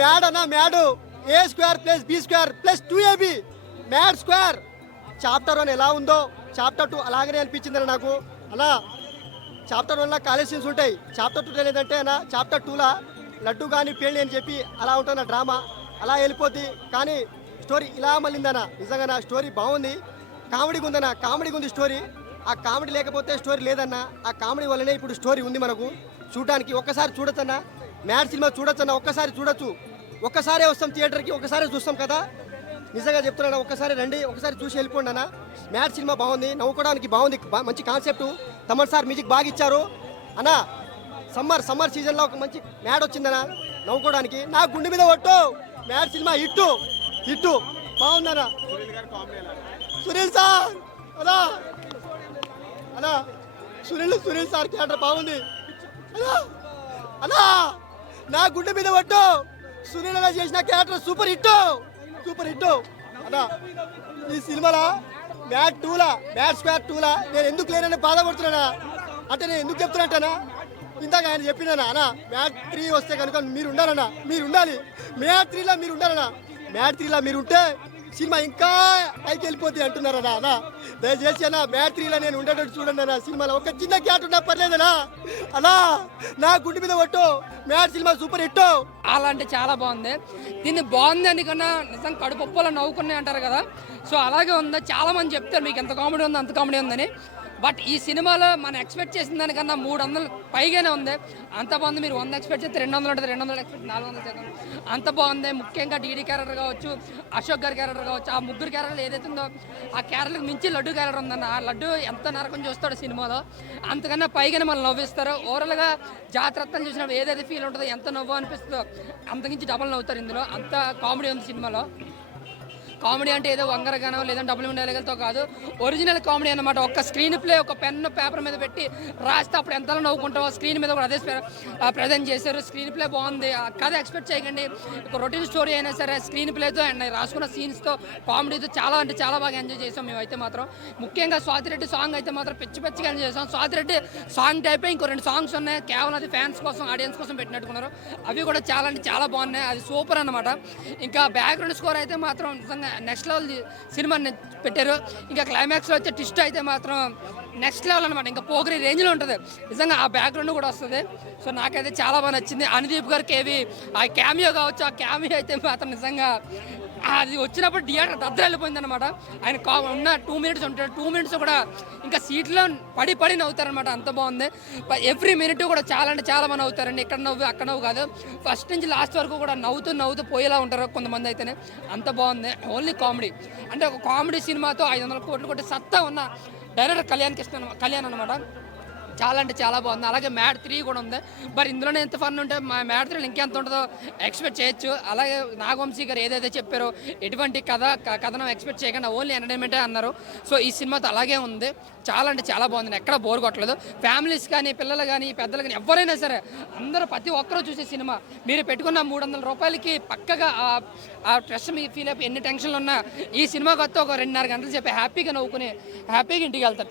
Mad అన్న Mad A² + B² + 2AB mad square. Chapter 1 ఎలా ఉందో చాప్టర్ 2 అలాగనే అనిపించింది నాకు. అలా చాప్టర్ 1లో కాలేజ్ సీన్స్ ఉంటాయి, చాప్టర్ 2 లేదంటే అన్న చాప్టర్ 2లా లడ్డు కానీ పెళ్ళి అని చెప్పి అలా ఉంటుంది డ్రామా, అలా వెళ్ళిపోద్ది. కానీ స్టోరీ ఇలా మళ్ళీందన్న, నిజంగా నా స్టోరీ బాగుంది, కామెడీగా ఉందన్న, కామెడీగా ఉంది స్టోరీ. ఆ కామెడీ లేకపోతే స్టోరీ లేదన్న, ఆ కామెడీ వల్లనే ఇప్పుడు స్టోరీ ఉంది మనకు చూడడానికి. ఒక్కసారి చూడొచ్చన్న, మ్యాడ్ సినిమా చూడొచ్చన్న, ఒక్కసారి చూడొచ్చు. ఒక్కసారే వస్తాం థియేటర్కి, ఒక్కసారి చూస్తాం కదా, నిజంగా చెప్తున్నాను. ఒక్కసారి రండి, ఒకసారి చూసి వెళ్ళిపోండి అన్న. మ్యాడ్ సినిమా బాగుంది, నవ్వుకోవడానికి బాగుంది, మంచి కాన్సెప్ట్. తమన్ సార్ మ్యూజిక్ బాగా ఇచ్చారు అన్న. సమ్మర్ సీజన్లో ఒక మంచి మ్యాడ్ వచ్చిందన్న, నవ్వుకోవడానికి. నా గుండె మీద ఒట్టు, మ్యాడ్ సినిమా హిట్టు బాగుందన్న. సునీల్ సార్ అలా అలా సునీల్ సార్ క్యారెక్టర్ బాగుంది అలా. నా గుండె మీద ఒట్టు, సునీల్ అలా చేసిన క్యారెక్టర్ సూపర్ హిట్ అన్నా. ఈ సినిమాలో మ్యాడ్ స్క్వేర్ 2లా నేను ఎందుకు లేనని బాధపడుతున్నానా అంటే, నేను ఎందుకు చెప్తున్నట్టనా, ఇందాక ఆయన చెప్పినానా అన్న, మ్యాడ్ 3 వస్తే కనుక మీరు ఉండాలన్నా, మీరు ఉండాలి. మ్యాడ్ 3లో మీరు ఉండాలన్నా, మ్యాడ్ 3లో మీరు ఉంటే సినిమా ఇంకా పైకి వెళ్ళిపోతుంది అంటున్నారన్నా. అన్న దయచేసి అన్న, మ్యాడ్ 3లో నేను ఉండేటట్టు చూడండి అన్న. సినిమాలో ఒక చిన్న క్యాట్ ఉన్నా పర్లేదనా అలా. నా గుండె మీద ఒట్టు, మ్యాడ్ సినిమా సూపర్ హిట్. అలా అంటే చాలా బాగుంది. దీన్ని బాగుంది అని కన్నా నిజంగా కడుపొప్పలో నవ్వుకున్నాయి అంటారు కదా, సో అలాగే ఉంది. చాలా మంది చెప్తారు మీకు ఎంత కామెడీ ఉంది అంత కామెడీ ఉందని. బట్ ఈ సినిమాలో మనం ఎక్స్పెక్ట్ చేసిన దానికన్నా 300 పైగానే ఉంది. అంత బాగుంది. మీరు 100 ఎక్స్పెక్ట్ చేస్తే 200 ఉంటుంది, 200 ఎక్స్పెక్ట్ 400 చేద్దాం, అంత బాగుంది. ముఖ్యంగా డీడీ క్యారెక్టర్ కావచ్చు, అశోక్ గారి క్యారెక్టర్ కావచ్చు, ఆ ముగ్గురు క్యారెక్టర్లు ఏదైతే ఉందో ఆ క్యారెక్టర్కి మించి లడ్డు క్యారెక్టర్ ఉందన్న. ఆ లడ్డు ఎంత నరకం చూస్తాడో సినిమాలో, అంతకన్నా పైగానే మనం నవ్విస్తారు. ఓవరాల్గా జాతరత్నం చూసినప్పుడు ఏదైతే ఫీల్ ఉంటుందో, ఎంత నవ్వు అనిపిస్తుందో అంతకించి డబల్ నవ్వుతారు ఇందులో. అంత కామెడీ ఉంది సినిమాలో. కామెడీ అంటే ఏదో వంగరగానో లేదంటే డబ్బులు ఉండేలతో కాదు, ఒరిజినల్ కామెడీ అనమాట. ఒక స్క్రీన్ ప్లే, ఒక పెన్ను పేపర్ మీద పెట్టి రాస్తే అప్పుడు ఎంతలో నవ్వుకుంటామో స్క్రీన్ మీద కూడా అదే ప్రజెంట్ చేశారు. స్క్రీన్ ప్లే బాగుంది. కథ ఎక్స్పెక్ట్ చేయకండి, ఒక రొటీన్ స్టోరీ అయినా సరే స్క్రీన్ ప్లేతో అండ్ రాసుకున్న సీన్స్తో కామెడీతో చాలా అంటే చాలా బాగా ఎంజాయ్ చేసాం మేమైతే మాత్రం. ముఖ్యంగా స్వాతిరెడ్డి సాంగ్ అయితే మాత్రం పిచ్చిగా ఎంజాయ్ చేసాం. స్వాతిరెడ్డి సాంగ్ టైప్ ఇంకో 2 సాంగ్స్ ఉన్నాయి, కేవలం అది ఫ్యాన్స్ కోసం ఆడియన్స్ కోసం పెట్టినట్టుకున్నారు. అవి కూడా చాలా అంటే చాలా బాగున్నాయి, అది సూపర్ అనమాట. ఇంకా బ్యాక్గ్రౌండ్ స్కోర్ అయితే మాత్రం నిజంగా నెక్స్ట్ లెవెల్ సినిమాని పెట్టారు. ఇంకా క్లైమాక్స్లో వచ్చే ట్విస్ట్ అయితే మాత్రం నెక్స్ట్ లెవెల్ అనమాట, ఇంకా పోగరి రేంజ్లో ఉంటుంది నిజంగా. ఆ బ్యాక్గ్రౌండ్ కూడా వస్తుంది. సో నాకైతే చాలా బాగా నచ్చింది. అనుదీప్ గారికి ఆ క్యామియో కావచ్చు, ఆ క్యామియో అయితే మాత్రం నిజంగా అది వచ్చినప్పుడు థియేటర్ దద్దర వెళ్ళిపోయింది అనమాట. ఆయన ఉన్న 2 మినిట్స్ ఉంటాడు, 2 మినిట్స్ కూడా ఇంకా సీట్లో పడి నవ్వుతారనమాట, అంత బాగుంది. ఎవ్రీ మినిట్ కూడా చాలా అంటే చాలా మంది నవ్వుతారండి. ఇక్కడ నవ్వు అక్కడ నవ్వు కాదు, ఫస్ట్ నుంచి లాస్ట్ వరకు కూడా నవ్వుతూ పోయేలా ఉంటారు కొంతమంది అయితేనే. అంత బాగుంది. ఓన్లీ కామెడీ అంటే ఒక కామెడీ సినిమాతో 500 కోట్లు కొట్టి సత్తా ఉన్న డైరెక్టర్ కళ్యాణ్ అనమాట. చాలా అంటే చాలా బాగుంది. అలాగే మ్యాడ్ 3 కూడా ఉంది. మరి ఇందులోనే ఎంత ఫన్ ఉంటే మ్యాడ్ 3 ఇంకెంత ఉంటుందో ఎక్స్పెక్ట్ చేయొచ్చు. అలాగే నాగవంశీ గారు ఏదైతే చెప్పారో ఎటువంటి కథనం ఎక్స్పెక్ట్ చేయకుండా ఓన్లీ ఎంటర్టైన్మెంటే అన్నారు. సో ఈ సినిమాతో అలాగే ఉంది. చాలా అంటే చాలా బాగుంది, ఎక్కడ బోర్ కొట్టలేదు. ఫ్యామిలీస్ కానీ పిల్లలు కానీ పెద్దలు కానీ ఎవరైనా సరే అందరూ ప్రతి ఒక్కరూ చూసే సినిమా. మీరు పెట్టుకున్న 300 రూపాయలకి పక్కగా ఆ స్ట్రెస్ మీ ఫీల్ అయిపోయి ఎన్ని టెన్షన్లు ఉన్నా ఈ సినిమాకి వస్తే ఒక 2.5 గంటలు చెప్పి హ్యాపీగా నవ్వుకుని హ్యాపీగా ఇంటికి వెళ్తారు.